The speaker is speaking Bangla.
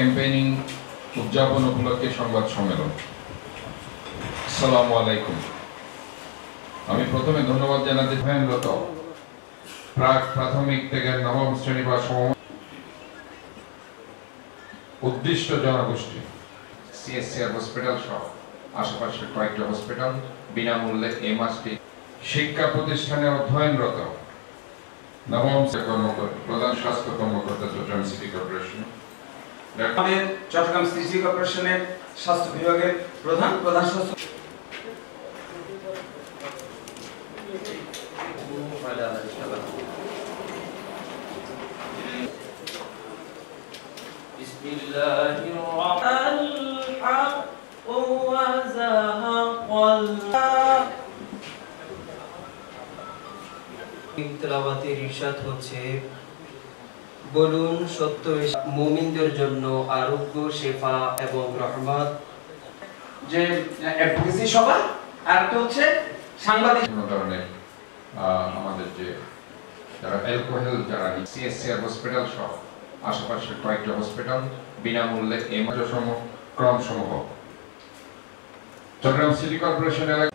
ক্যাম্পেইনিং উদযাপন উপলক্ষে সংবাদ সম্মেলন। আসসালামু আলাইকুম। আমি প্রথমে ধন্যবাদ জানাতে অধ্যয়নরত প্রাক প্রাথমিক থেকে নবম শ্রেণী বা উদ্দিষ্ট জনগোষ্ঠী সিএসসিআর হসপিটাল সহ আশেপাশের কয়েকটি হসপিটাল বিনামূল্যে এই মাসটি শিক্ষা প্রতিষ্ঠানে অধ্যয়নরত নবম প্রধান স্বাস্থ্য কর্মকর্তা চট্টগ্রাম সিটি কর্পোরেশন, আমাদের চট্টগ্রাম সিটি কর্পোরেশনের স্বাস্থ্য বিভাগের প্রধান স্বাস্থ্য তেলাওয়াতের ইরশাদ হচ্ছে, বলুন সত্য মুমিনদের জন্য আরোগ্য, শেফা এবং রহমত। যে অ্যাডভোকেসি সভা আর তো হচ্ছে সাংবাদিক ধরনের আমাদের যে যারা অ্যালকোহল যারা সিএসসিআর হসপিটাল সহ আশেপাশের কয়েকটি হসপিটাল বিনামূল্যে ক্রমসমূহ চট্টগ্রাম সিটি কর্পোরেশন এলাকা